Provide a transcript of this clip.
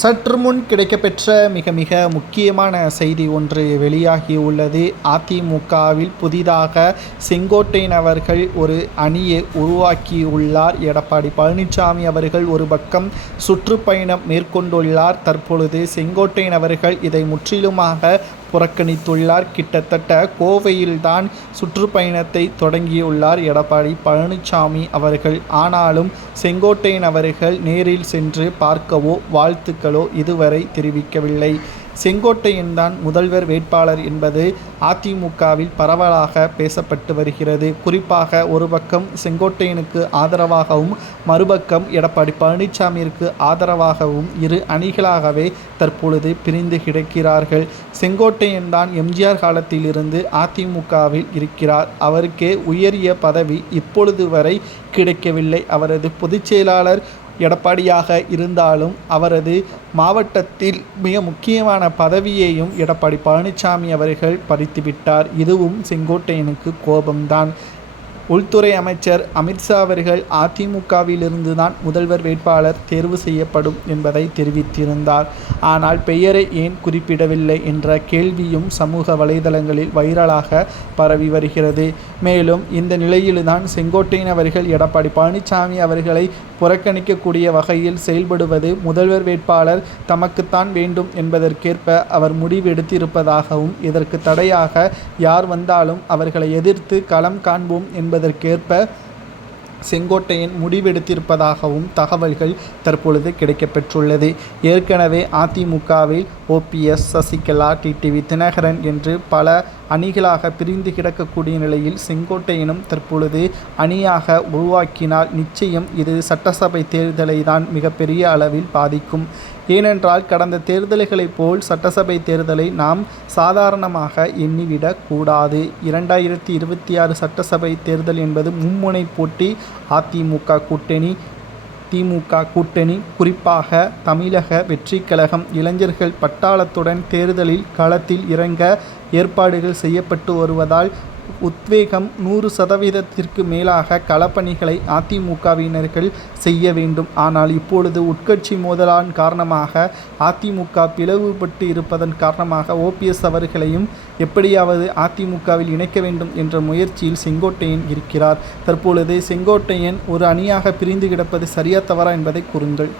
சற்று முன் கிடைக்கப்பெற்ற மிக மிக முக்கியமான செய்தி ஒன்று வெளியாகியுள்ளது அதிமுகவில் புதிதாக செங்கோட்டையன் அவர்கள் ஒரு அணியை உருவாக்கியுள்ளார். எடப்பாடி பழனிசாமி அவர்கள் ஒரு பக்கம் சுற்றுப்பயணம் மேற்கொண்டுள்ளார். தற்பொழுது செங்கோட்டையன் அவர்கள் இதை முற்றிலுமாக புறக்கணித்துள்ளார். கிட்டத்தட்ட கோவையில்தான் சுற்றுப்பயணத்தை தொடங்கியுள்ளார் எடப்பாடி பழனிசாமி அவர்கள். ஆனாலும் செங்கோட்டையன் அவர்கள் நேரில் சென்று பார்க்கவோ வாழ்த்துக்களோ இதுவரை தெரிவிக்கவில்லை. செங்கோட்டையன் தான் முதல்வர் வேட்பாளர் என்பது அதிமுகவில் பரவலாக பேசப்பட்டு வருகிறது. குறிப்பாக ஒரு பக்கம் செங்கோட்டையனுக்கு ஆதரவாகவும் மறுபக்கம் எடப்பாடி பழனிசாமியிற்கு ஆதரவாகவும் இரு அணிகளாகவே தற்பொழுது பிரிந்து கிடக்கிறார்கள். செங்கோட்டையன் தான் எம்ஜிஆர் காலத்திலிருந்து அதிமுகவில் இருக்கிறார். அவருக்கே உயரிய பதவி இப்பொழுது வரை கிடைக்கவில்லை. அவரது பொதுச் செயலாளர் எடப்பாடியாக இருந்தாலும் அவரது மாவட்டத்தில் மிக முக்கியமான பதவியையும் எடப்பாடி பழனிசாமி அவர்கள் பறித்துவிட்டார். இதுவும் செங்கோட்டையனுக்கு கோபம்தான். உள்துறை அமைச்சர் அமித்ஷா அவர்கள் அதிமுகவிலிருந்து தான் முதல்வர் வேட்பாளர் தேர்வு செய்யப்படும் என்பதை தெரிவித்திருந்தார். ஆனால் பெயரை ஏன் குறிப்பிடவில்லை என்ற கேள்வியும் சமூக வலைதளங்களில் வைரலாக பரவி வருகிறது. மேலும் இந்த நிலையில்தான் செங்கோட்டையன் அவர்கள் எடப்பாடி பழனிசாமி அவர்களை புறக்கணிக்கக்கூடிய வகையில் செயல்படுவது முதல்வர் வேட்பாளர் தமக்குத்தான் வேண்டும் என்பதற்கேற்ப அவர் முடிவெடுத்திருப்பதாகவும் இதற்கு தடையாக யார் வந்தாலும் அவர்களை எதிர்த்து களம் காண்போம் என்பதற்கேற்ப செங்கோட்டையன் முடிவெடுத்திருப்பதாகவும் தகவல்கள் தற்பொழுது கிடைக்கப்பெற்றுள்ளது. ஏற்கனவே அதிமுகவில் ஓபிஎஸ் சசிகலா டிடிவி தினகரன் என்று பல அணிகளாக பிரிந்து கிடக்கக்கூடிய நிலையில் செங்கோட்டையனும் தற்பொழுது அணியாக உருவாக்கினால் நிச்சயம் இது சட்டசபை தேர்தலை தான் மிகப்பெரிய அளவில் பாதிக்கும். ஏனென்றால் கடந்த தேர்தல்களைப் போல் சட்டசபை தேர்தலை நாம் சாதாரணமாக எண்ணிவிடக் கூடாது. இரண்டாயிரத்தி இருபத்தி ஆறு சட்டசபை தேர்தல் என்பது மும்முனை போட்டி அதிமுக கூட்டணி திமுக கூட்டணி. குறிப்பாக தமிழக வெற்றி கழகம் இளைஞர்கள் பட்டாளத்துடன் தேர்தலில் களத்தில் இறங்க ஏற்பாடுகள் செய்யப்பட்டு வருவதால் உத்வேகம் நூறு சதவீதத்திற்கு மேலாக களப்பணிகளை அதிமுகவினர்கள் செய்ய வேண்டும். ஆனால் இப்பொழுது உட்கட்சி மோதலான் காரணமாக அதிமுக பிளவுபட்டு இருப்பதன் காரணமாக ஓபிஎஸ் அவர்களையும் எப்படியாவது அதிமுகவில் இணைக்க வேண்டும் என்ற முயற்சியில் செங்கோட்டையன் இருக்கிறார். தற்பொழுது செங்கோட்டையன் ஒரு அணியாக பிரிந்து கிடப்பது சரியா தவறா என்பதை கூறுங்கள்.